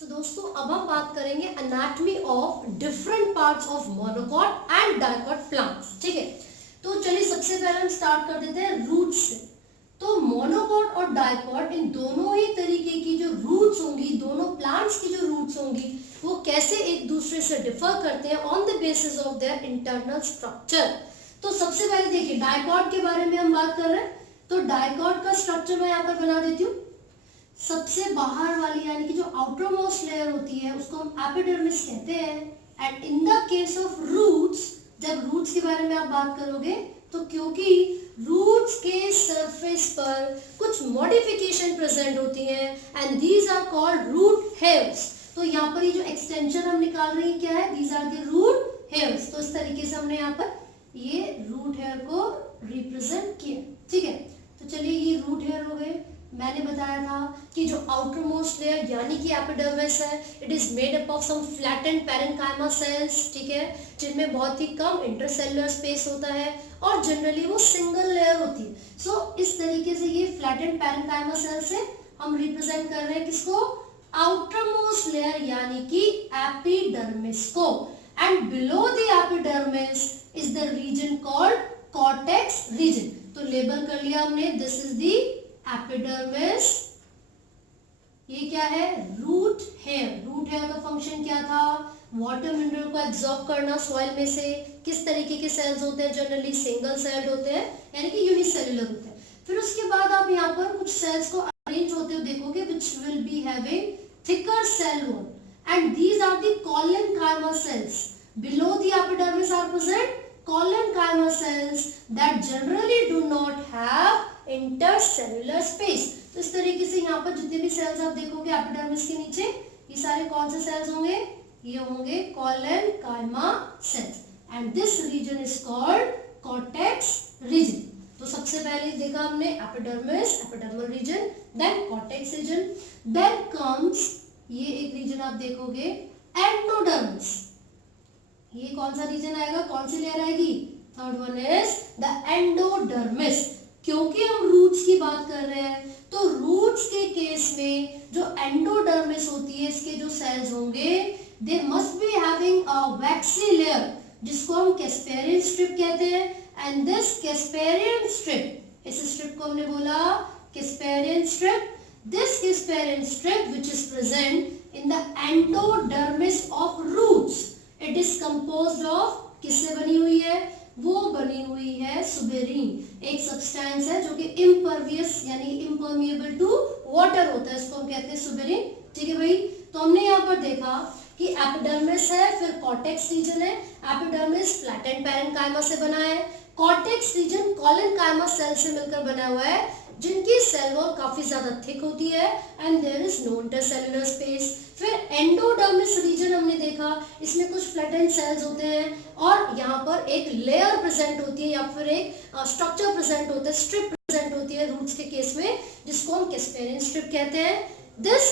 तो दोस्तों अब हम बात करेंगे anatomy of different parts of monocot and dicot plants. ठीक है, तो चलिए सबसे पहले हम स्टार्ट कर देते हैं रूट्स से। तो मोनोकॉट और डाइकॉट इन दोनों ही तरीके की जो रूट्स होंगी, दोनों प्लांट्स की जो रूट्स होंगी वो कैसे एक दूसरे से डिफर करते हैं on the basis of their internal structure. तो सबसे पहले देखिए डाइकॉट के बारे में हम बात कर रहे हैं। तो डाइकॉट का स्ट्रक्चर मैं यहाँ पर बना देती हूँ। सबसे बाहर वाली यानी कि जो आउटर मोस्ट लेयर होती है उसको हम एपिडर्मिस कहते हैं। And in the case of roots, जब रूट्स के बारे में आप बात करोगे तो क्योंकि रूट्स के सरफेस पर कुछ मॉडिफिकेशन प्रेजेंट होती है and these are called root hairs. तो यहाँ पर ये जो एक्सटेंशन हम निकाल रहे हैं क्या है, these are the root hairs. तो इस तरीके से हमने यहाँ पर ये रूट हेयर को रिप्रेजेंट किया। ठीक है, तो चलिए ये रूट हेयर हो गए। मैंने बताया था कि जो आउटर मोस्ट लेयर यानी कि एपिडर्मिस है, it is made up of some flattened parenchyma cells. ठीक है, जिनमें बहुत ही कम इंटरसेलुलर स्पेस होता है और जनरली वो सिंगल लेयर होती है। सो इस तरीके से ये फ्लैटेंड पैरेन्काइमा सेल से हम रिप्रेजेंट कर रहे हैं किसको, आउटर मोस्ट लेयर यानी कि एपिडर्मिस को। And below the epidermis is the region called cortex region. तो लेबल कर लिया हमने, दिस इज द एपिडर्मिस। ये क्या है, रूट हेयर। रूट हेयर का फंक्शन क्या था, वाटर मिनरल को एब्जॉर्ब करना सॉइल में से। किस तरीके के सेल्स होते हैं, जनरली सिंगल सेल्ड होते हैं यानी कि यूनिसेलुलर होते हैं। फिर उसके बाद आप यहाँ पर कुछ सेल्स को अरेंज होते हुए देखोगे which will be having thicker cell wall and these are the collenchyma cells. Below the epidermis are present collenchyma cells that generally do not have intercellular space. तो इस तरीके से यहाँ पर जितने भी सेल्स आप देखोगे एपिडर्मिस के नीचे, ये सारे कौन से सेल्स होंगे, ये होंगे collenchyma cells and this region is called cortex region. तो सबसे पहले देखा हमने epidermis, epidermal region, then cortex region, then comes ये एक रीजन आप देखोगे एंडोडर्मिस। ये कौन सा रीजन आएगा, कौन सी लेयर आएगी, third one is the endodermis. क्योंकि हम रूट्स की बात कर रहे हैं तो रूट्स के केस में जो एंडोडर्मिस होती है, इसके जो सेल्स होंगे they must be having a waxy layer जिसको हम कैस्पेरियन स्ट्रिप कहते हैं। एंड दिस कैस्पेरियन स्ट्रिप, इस स्ट्रिप को हमने बोला casparian strip. This casparian strip which is present in the endodermis of roots, it is composed of, किससे बनी हुई है, वो बनी हुई है सुबेरीन, एक सब्सटेंस है जो कि इम्परवियस यानी इम्पर्मिएबल टू वाटर होता है, इसको हम कहते हैं सुबेरीन। ठीक है भाई, तो हमने यहाँ पर देखा कि एपिडर्मिस है, फिर कॉर्टेक्स रीजन है। एपिडर्मिस फ्लैटेंड पैरेन्काइमा से बना है, कॉर्टेक्स रीजन कॉलेनकाइमा सेल से मिलकर बना हुआ है जिनकी सेल वॉल काफी ज्यादा थिक होती है and there is no intercellular space. फिर एंडोडर्मिस रीजन हमने देखा, इसमें कुछ फ्लैटेंड सेल्स होते हैं और यहाँ पर एक लेयर प्रेजेंट होती है या फिर एक स्ट्रक्चर प्रेजेंट होता है, स्ट्रिप प्रेजेंट होती है रूट्स के केस में, जिसको हम कैस्पेरियन स्ट्रिप कहते हैं। This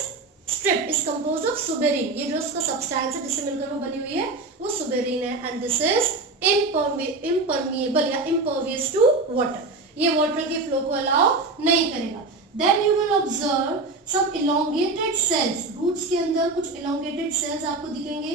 strip is composed of suberin, ये जो उसका सब्सटेंस है जिससे मिलकर वो बनी हुई है वो सुबेरीन है। एंड दिस इज इम्पर्मिएबल या इम्पर्वियस टू वाटर, ये वाटर के फ्लो को अलाउ नहीं करेगा। Then you will observe some elongated cells. Roots के अंदर कुछ elongated cells आपको दिखेंगे।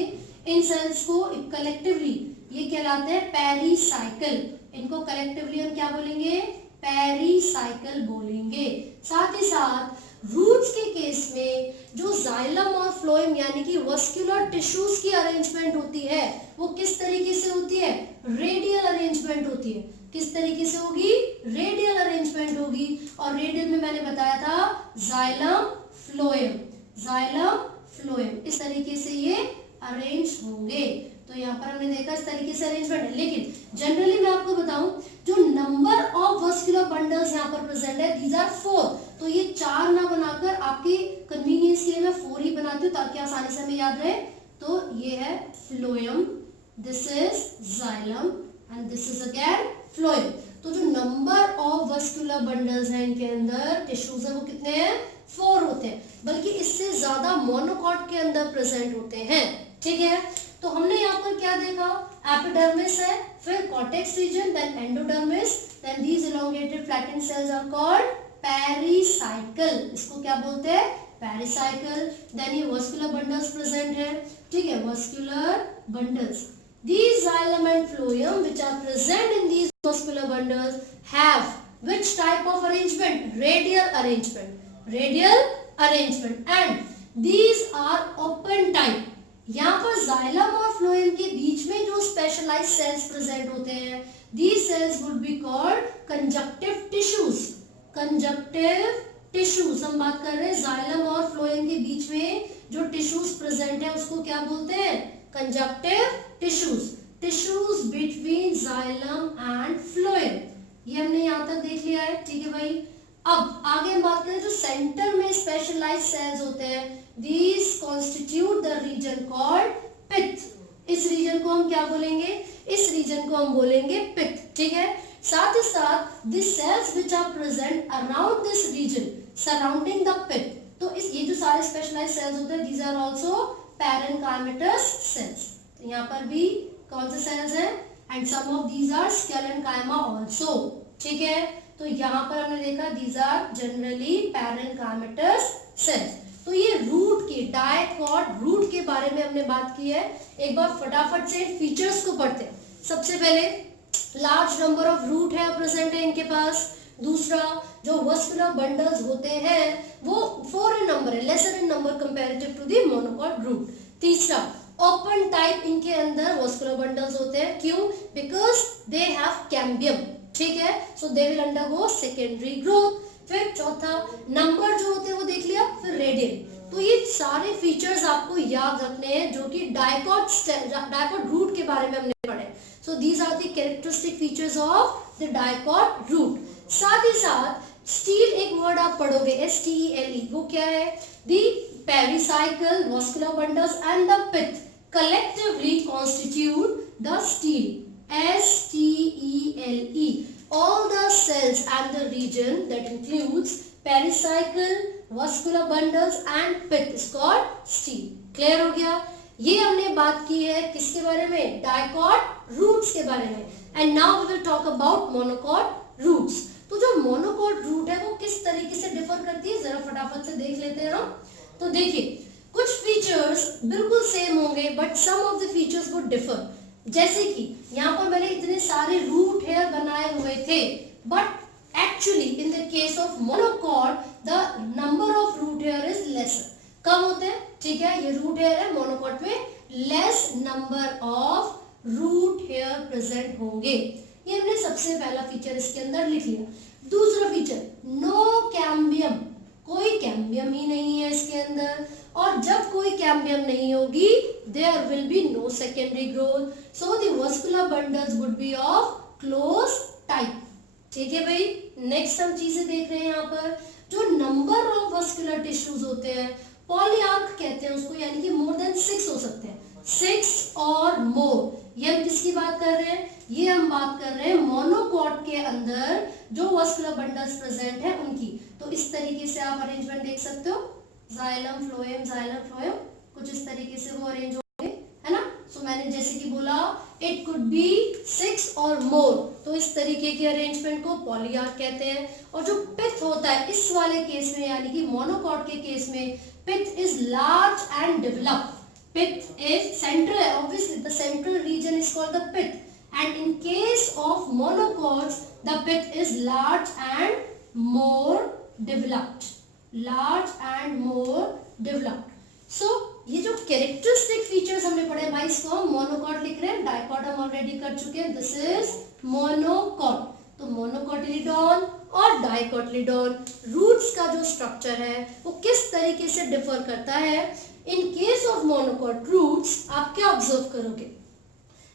इन cells को collectively ये कहलाते हैं पेरीसाइकल। इनको collectively हम क्या बोलेंगे, पेरीसाइकल बोलेंगे। साथ ही साथ रूट्स के केस में जो जाइलम और फ्लोएम यानी कि वस्कुलर टिश्यूज की अरेंजमेंट होती है वो किस तरीके से होती है, रेडियल अरेंजमेंट होती है। किस तरीके से होगी, रेडियल अरेंजमेंट होगी। और रेडियल में मैंने बताया था जाइलम फ्लोएम, जाइलम फ्लोएम, इस तरीके से ये अरेंज होंगे। तो यहाँ पर हमने देखा इस तरीके से अरेंजमेंट है। लेकिन जनरली मैं आपको बताऊं जो नंबर ऑफ वस्कुलर बंडल्स यहाँ पर प्रेजेंट है दीज आर 4। तो ये 4 ना बनाकर आपकी कन्वीनियंस के लिए मैं 4 ही बनाती हूँ ताकि आसानी से हमें याद रहे। तो ये है phloem, this is xylem and this is again phloem. तो जो नंबर ऑफ वस्कुलर बंडल्स हैं इनके अंदर, टिश्यूज है, वो कितने हैं, 4 होते हैं, बल्कि इससे ज्यादा मोनोकॉट के अंदर प्रेजेंट होते हैं। ठीक है, तो हमने यहाँ पर क्या देखा, एपिडर्मिस है, फिर cortex region, then endodermis, then these elongated flattened cells are called pericycle. इसको क्या बोलते हैं, पेरिसाइकल, देन ये वस्कुलर बंडल्स प्रेजेंट है, ठीक है, vascular bundles. These xylem and phloem which are present in these muscular bundles have which type of arrangement? Radial arrangement. Radial arrangement. And these are open type. यहाँ पर xylem और phloem के बीच में जो specialized cells present होते हैं, these cells would be called conjunctive tissues. Conjunctive tissues हम बात कर रहे हैं xylem और phloem के बीच में जो tissues present है उसको क्या बोलते हैं? Conjunctive tissues. Tissues between xylem and phloem. ये हमने यहाँ तक देख लिया है, ठीक है भाई. अब आगे हम बात करें जो सेंटर में स्पेशलाइज्ड सेल्स होते हैं, these constitute the region called pith. इस रीजन को हम क्या बोलेंगे? इस रीजन को हम बोलेंगे पिथ, ठीक है. साथ ही साथ the cells which are present around this region surrounding the pith. तो इस ये जो सारे स्पेशलाइज्ड सेल्स होते हैं, these are also parenchymatous cells. तो यहाँ पर भी कौन से सेल्स हैं? And some of these are sclerenchyma also, ठीक है. तो यहाँ पर हमने देखा these are generally parenchymatous cells. तो ये रूट के डायकॉट रूट के बारे में हमने बात की है. एक बार फटाफट से फीचर्स को पढ़ते हैं. सबसे पहले लार्ज नंबर ऑफ रूट है प्रेजेंट है इनके पास. दूसरा जो वस्कुलर बंडल्स होते हैं वो 4 इन नंबर है, lesser in number comparative to the monocot root. तीसरा ओपन टाइप इनके अंदर वस्कुलर बंडल्स होते हैं. क्यों? बिकॉज दे हैव कैम्बियम, ठीक है. So they will undergo secondary growth. फिर चौथा नंबर जो होते हैं वो देख लिया. फिर रेडियल. तो ये सारे फीचर्स आपको याद रखने हैं जो कि डायकॉट रूट के बारे में हमने पढ़े. So these are the characteristic features of the dicot root. साथ ही साथ स्टील एक वर्ड आप पढ़ोगे STELE. वो क्या है? The pericycle, vascular bundles and the pith collectively constitute the stele. STELE. All the cells and the region that includes pericycle, vascular bundles and pith is called stele. Clear हो गया? ये हमने बात की है किसके बारे में? डायकॉट रूट्स के बारे में. And now we will talk about monocot roots. तो जो मोनोकॉट रूट है वो किस तरीके से डिफर करती है जरा फटाफट से देख लेते हैं हम. तो देखिए कुछ फीचर्स बिल्कुल सेम होंगे but some of the features would differ. जैसे कि यहाँ पर मैंने इतने सारे रूट हेयर बनाए हुए थे but actually in the case of monocot the number of root hair is lesser. कम होते हैं, ठीक है. ये रूट हेयर है, मोनोकॉट में less number of root hair present होंगे. ये हमने सबसे पहला फीचर इसके अंदर लिख लिया. दूसरा फीचर नो कैम्बियम. कोई कैम्बियम ही नहीं है इसके अंदर. और जब कोई कैम्बियम नहीं होगी there will be no secondary growth. So the vascular bundles would be of close type. ठीक है भाई. नेक्स्ट हम चीजें देख रहे हैं यहाँ पर. जो नंबर ऑफ वस्कुलर टिश्यूज होते हैं पॉलीआर्क कहते हैं उसको, यानी कि मोर देन 6 हो सकते हैं. 6 और मोर. ये हम किसकी बात कर रहे हैं? ये हम बात कर रहे हैं मोनोकॉट के अंदर जो वस्कुलर बंडल्स प्रेजेंट है उनकी. तो इस तरीके से आप अरेंजमेंट देख सकते हो. जाइलम फ्लोएम कुछ इस तरीके से वो अरेंज होंगे, है ना. सो मैंने जैसे कि बोला इट कुड बी 6 और मोर. तो इस तरीके के अरेंजमेंट को पॉलीआर्क कहते हैं. और जो पिथ होता है इस वाले केस में यानी कि मोनोकॉट के केस में pith is large and developed. Pith is central, obviously the central region is called the pith, and in case of monocots the pith is large and more developed. Large and more developed. So ये जो characteristic features हमने पढ़े भाई इसको हम monocot लिख रहे हैं. dicot हम already कर चुके हैं. This is monocot. तो monocotyledon और dicotyledon roots का जो structure है वो किस तरीके से differ करता है. In case of monocot roots आप क्या ऑब्जर्व करोगे?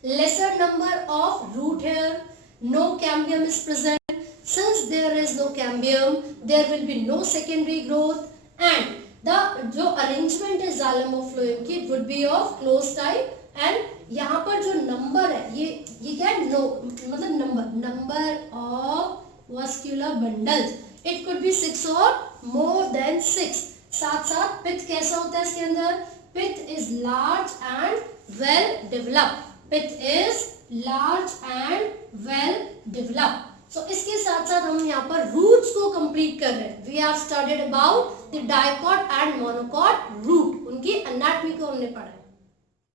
Lesser number of root hair, no cambium is present. Since there is no cambium, there will be no secondary growth, and the जो arrangement है xylem of phloem की would be of closed type. And यहाँ पर जो number है ये क्या है? No मतलब number of vascular bundles it could be 6 or more than 6. साथ साथ पिथ कैसा होता है इसके अंदर? Pith is large and well developed. Pith is large and well developed. So इसके साथ साथ हम यहाँ पर रूट्स को कंप्लीट कर रहे हैं. We have studied about the dicot and monocot root, उनकी एनाटॉमी को हमने पढ़ा है।